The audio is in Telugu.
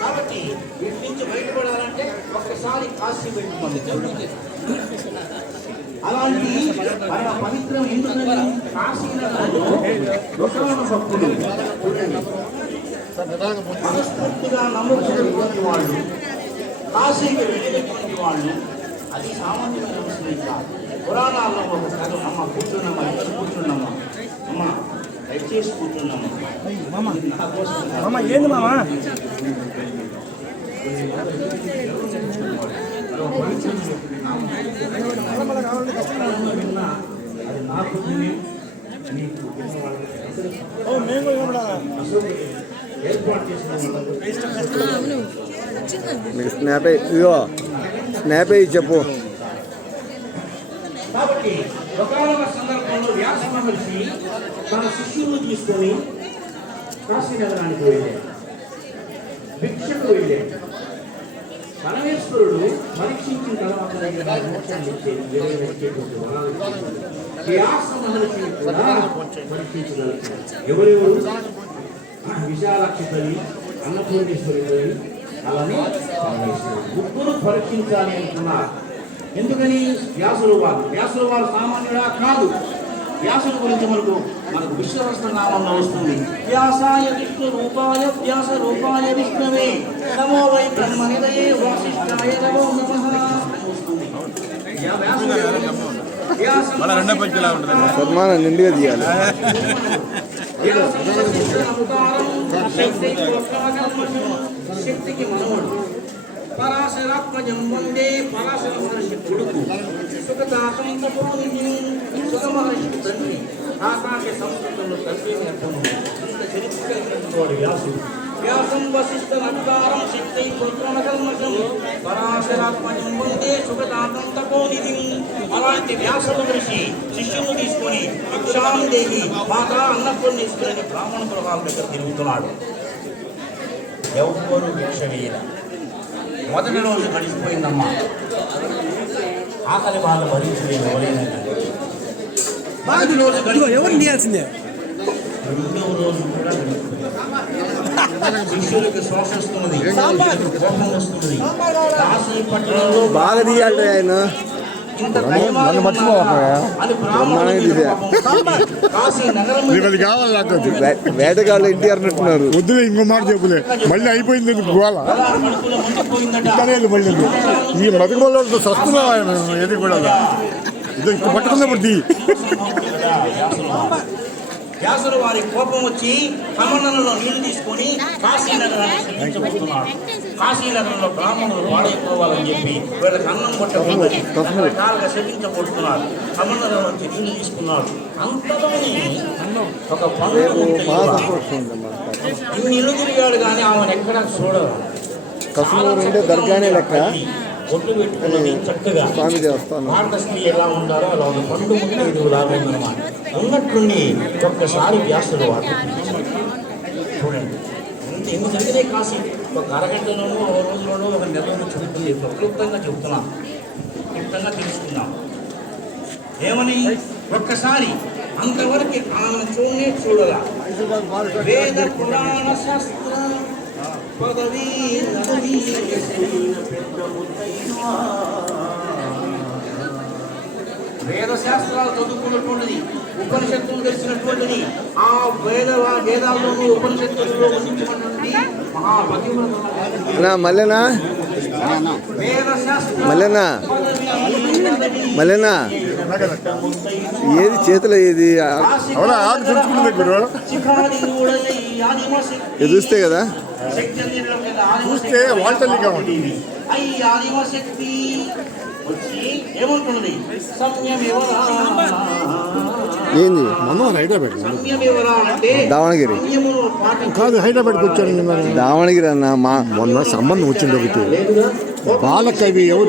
కాబట్టి వీటి నుంచి బయటపడాలంటే ఒక్కసారి కాశీ వెళ్ళిపోతుంది. అలాంటి పవిత్రం ఎందుకని కాశీనగరంలో భక్తులు మనస్ఫూర్తిగా నమ్ముకున్నటువంటి వాళ్ళు, కాశీకి వెళ్ళినటువంటి వాళ్ళు, అది సామాన్యమైన అవసరం కాదు. పురాణాల్లో ఒక కథ, అమ్మ కూర్చున్నామా, ఇక్కడ కూర్చున్నామా, అమ్మ దయచేసి కూర్చున్నామా నా కోసం ఏంది మామా అది నాకు ఏర్పాటు చేసిన స్నాప్ ఇదిగో స్నాప్ చెప్పు. కాబట్టి ఒకనొక సందర్భంలో వ్యాస మహర్షి తన శిష్యులను తీసుకొని కాశీనగరానికి వెళ్ళాడు, భిక్షకు వెళ్ళాడు. పరమేశ్వరుడు పరీక్షించిన తర్వాత వ్యాస మహర్షిని కూడా పరీక్షించగలుగుతాడు. ఎవరెవరు? విశాలాక్షి తల్లి, అన్నపూర్ణేశ్వరి తల్లి, అలానే పరమేశ్వరుడు ముగ్గురు పరీక్షించాలి అనుకున్నారు. ఎందుకని? వ్యాసుల వారు సామాన్యుడా కాదు. వ్యాసుల గురించి మనకు విశ్వసహస్ర నామంలో వస్తుంది. వ్యాసాయ విష్ణు రూపాయ వ్యాస రూపాయ విష్ణవే నమో వై బ్రహ్మనిదయే వాసిష్ఠాయ నమో నమః వస్తుంది. సన్మానం నిండుగా తీయాలి. శక్తికి మనవుడు, పరాశరాత్మజం వందే పరాశర మహర్షి కొడుకు, సుఖదాతం తపోనిధి సుఖ మహర్షి తండ్రి, ఆకాశ సంస్కృతంలో తండ్రి అర్థము. ఇంత చరిత్ర వ్యాసుడు. వ్యాసం వశిష్ఠ నకారం శక్తి పుత్రమకల్మషం పరాశరాత్మజం వందే సుఖదాతం తపోనిధి. అలాంటి వ్యాస మహర్షి శిష్యులను తీసుకొని భిక్షాందేవి మాతా అన్నపూర్ణేశ్వరిని బ్రాహ్మణ గృహాల దగ్గర తిరుగుతున్నాడు. ఎవ్వరు భిక్ష వేయల. మొదటి రోజు గడిచిపోయిందమ్మా, ఆకలి బాధ భరించలేదు ఎవరైనా. మొదటి రోజు గడిచిపోయింది. రెండవ రోజు కూడా శిష్యులకు శ్వాస వస్తున్నది, కోపం వస్తున్నది. కాశీ పట్టణంలో బాగా తీయాలి ఆయన. వేటగాళ్ళు ఇంటి అన్నట్టున్నారు. వద్దులే, ఇంకో మాట చెప్పులే, మళ్ళీ అయిపోయింది గోళ. మళ్ళీ ఈ బతుకుల్లో సస్తున్నావా ఏది కూడా ఇది పట్టుకున్నప్పుడు తీ. వ్యాసులు వారి కోపం వచ్చి కమండలంలో నీళ్లు తీసుకొని కాశీనగరాన్ని శపించబోతున్నాడు. కాశీనగరంలో బ్రాహ్మణులు పాడైపోవాలని చెప్పి వీళ్ళకి అన్నం కొట్టబోదని రకరకాలుగా శపించబోతున్నారు. కమండలం నుంచి నీళ్లు తీసుకున్నాడు. అంతలోనే ఒక ఇన్ని ఇల్లు తిరిగాడు కానీ ఆమెను ఎక్కడా చూడరు. దర్గానే లెక్క ఒడ్లు పెట్టుకున్నది చక్కగా. భారత స్త్రీ ఎలా ఉండారో అలా ఒక పండు ముఖ్య లాగా ఉందన్నమాట. ఉన్నట్టుండి ఒక్కసారి వ్యాసులు వాడు చూడండి. ఎన్ని జరిగినాయి కాశీ. ఒక అరగంటలోనూ ఒక రోజులోనూ ఒక నెలలోనూ చెబుతుంది. ప్రక్లుప్తంగా చెబుతున్నాం, క్లుప్తంగా తెలుసుకున్నాం. ఏమని? ఒక్కసారి అంతవరకు ఆమె చూడగా వేద పురాణ శాస్త్ర పదవీ వేద శాస్త్రాలు చదువుకున్నటువంటిది, ఉపనిషత్తులు తెలిసినటువంటిది, ఆ వేదాల్లోనూ ఉపనిషత్తులలో వసించినటువంటి మల్లెనా మల్లెనా ఏది చేతిలో ఏది చూస్తే కదా చూస్తే వాల్టల్లిగా ఉంటుంది. ఏంది దావణగిరి కాదు, హైదరాబాద్కి వచ్చాను. దావణగిరి అన్న మా మొన్న సంబంధం వచ్చింది ఒకటి. బాలకవి ఎవరు